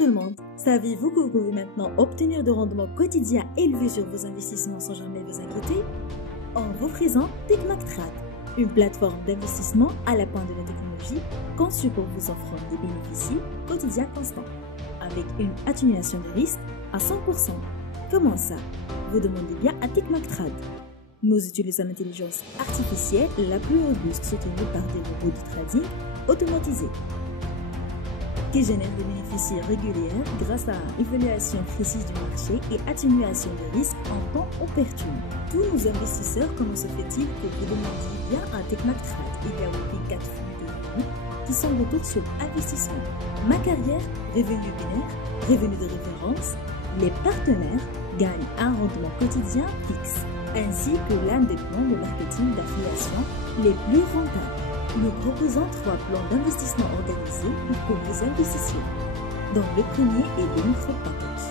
tout le monde, savez-vous que vous pouvez maintenant obtenir de rendements quotidiens élevés sur vos investissements sans jamais vous inquiéter? On vous présente TechMacTrade, une plateforme d'investissement à la pointe de la technologie conçue pour vous offrir des bénéfices quotidiens constants, avec une atténuation de risque à 100%. Comment ça? Vous demandez bien à TechMacTrade. Nous utilisons l'intelligence artificielle la plus robuste soutenue par des robots de trading automatisés qui génèrent des bénéfices réguliers grâce à évaluation précise du marché et atténuation de risque en temps opportun. Tous nos investisseurs, comment se fait-il que vous demandiez bien à TechMacTrade? Il y a aussi 4 flux de revenus qui sont retour sur investissement. Ma carrière, revenu binaire, revenu de référence. Les partenaires gagnent un rendement quotidien fixe, ainsi que l'un des plans de marketing d'affiliation les plus rentables. Nous proposons 3 plans d'investissement organisés pour que vous investissiez. Dans le premier est le micro package.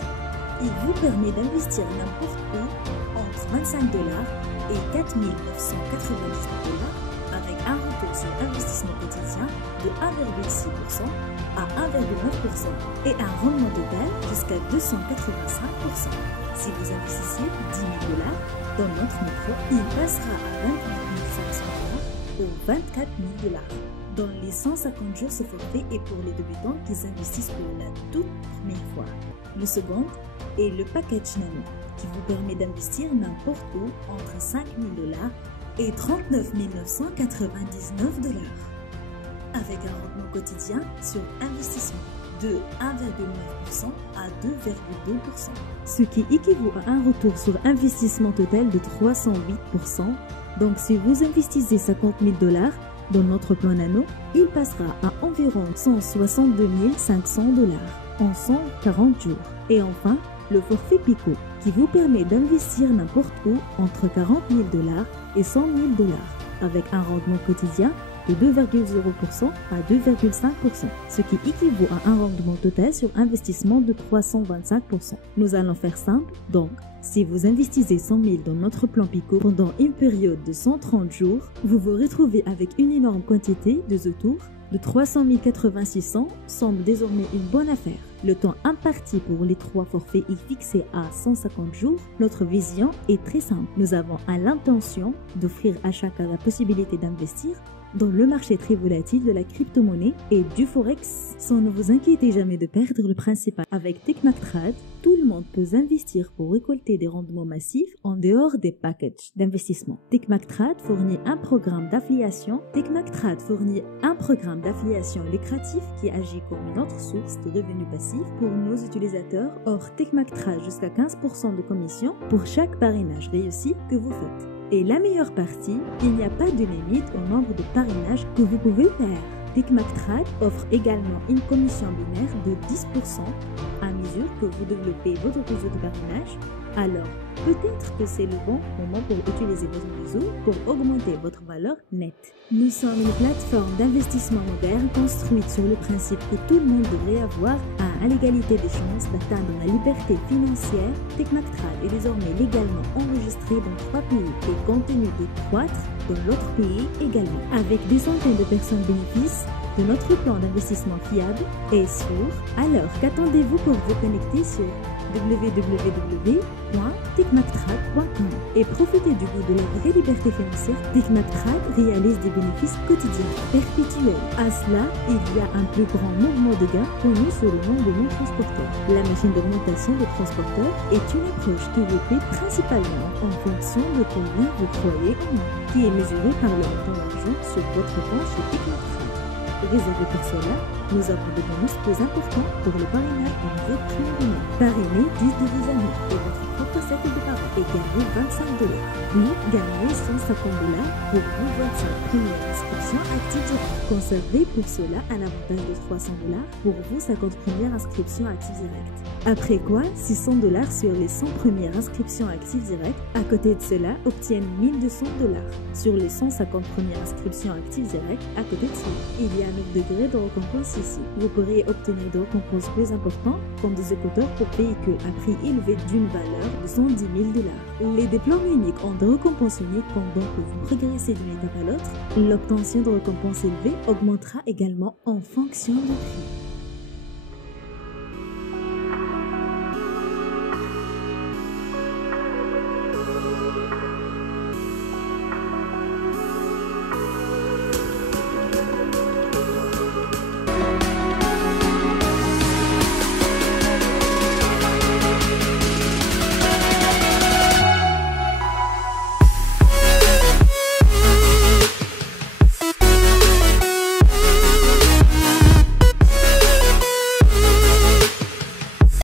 Il vous permet d'investir n'importe où entre 25 $ et 4 999 $ avec un retour sur investissement quotidien de 1,6% à 1,9% et un rendement total jusqu'à 285%. Si vous investissez 10 000 $ dans notre micro, il passera à 28 500 $ ou 24 000 $. Dans les 150 jours, ce forfait est pour les débutants qui investissent pour la toute première fois. Le second est le package nano, qui vous permet d'investir n'importe où entre 5 000 $ et 39 999 $, avec un rendement quotidien sur investissement de 1,9% à 2,2%, ce qui équivaut à un retour sur investissement total de 308%. Donc si vous investissez 50 000 $ dans notre plan nano, il passera à environ 162 500 $ en 140 jours. Et enfin, le forfait Pico, qui vous permet d'investir n'importe où entre 40 000 $ et 100 000 $, avec un rendement quotidien de 2,0% à 2,5%, ce qui équivaut à un rendement total sur investissement de 325%. Nous allons faire simple, donc si vous investissez 100 000 dans notre plan Pico pendant une période de 130 jours, vous vous retrouvez avec une énorme quantité de retours de 300 086 semble désormais une bonne affaire. Le temps imparti pour les 3 forfaits est fixé à 150 jours. Notre vision est très simple. Nous avons l'intention d'offrir à chacun la possibilité d'investir dans le marché très volatile de la crypto-monnaie et du forex sans ne vous inquiéter jamais de perdre le principal. Avec TechMacTrade, tout le monde peut investir pour récolter des rendements massifs en dehors des packages d'investissement. TechMacTrade fournit un programme d'affiliation. TechMacTrade fournit un programme d'affiliation lucratif qui agit comme une autre source de revenus passifs pour nos utilisateurs. Or, TechMacTrade jusqu'à 15% de commission pour chaque parrainage réussi que vous faites. Et la meilleure partie, il n'y a pas de limite au nombre de parrainages que vous pouvez faire. TechMacTrade offre également une commission binaire de 10% à mesure que vous développez votre réseau de parrainage. Alors, peut-être que c'est le bon moment pour utiliser votre réseau pour augmenter votre valeur nette. Nous sommes une plateforme d'investissement moderne construite sur le principe que tout le monde devrait avoir à l'égalité des chances d'atteindre la liberté financière. TechMacTrade est désormais légalement enregistré dans 3 pays et continue de croître dans l'autre pays également, avec des centaines de personnes bénéfices de notre plan d'investissement fiable et sûr. Alors, qu'attendez-vous pour vous connecter sur www.techmactrade.com et profitez du goût de la vraie liberté financière? TechMacTrade réalise des bénéfices quotidiens perpétuels. À cela, il y a un plus grand mouvement de gains connu sous le nom de non-transporteur. La machine d'augmentation des transporteurs est une approche qui vous paie principalement en fonction de combien vous croyez en eux, qui est mesurée par le montant d'argent sur votre compte chez TechMacTrade. Réservé pour cela, nous avons des bonus plus importants pour le parrainage au niveau criminel. Parrainez 10 de vos amis et votre propre cercle de parents et gagnez 25 $. Puis, gagnez 150 $ pour vos 25 premières inscriptions actives directes. Conservez pour cela un avantage de 300 $ pour vos 50 premières inscriptions actives directes. Après quoi, 600 $ sur les 100 premières inscriptions actives directes. À côté de cela, obtiennent 1200 $ sur les 150 premières inscriptions actives directes. À côté de cela, il y a 9 degrés de récompense ici. Vous pourriez obtenir des récompenses plus importantes comme des écouteurs pour véhicules à prix élevé d'une valeur de 110 000 $. Les diplômes uniques ont des récompenses uniques pendant que vous progressez d'une étape à l'autre. L'obtention de récompenses élevées augmentera également en fonction du prix.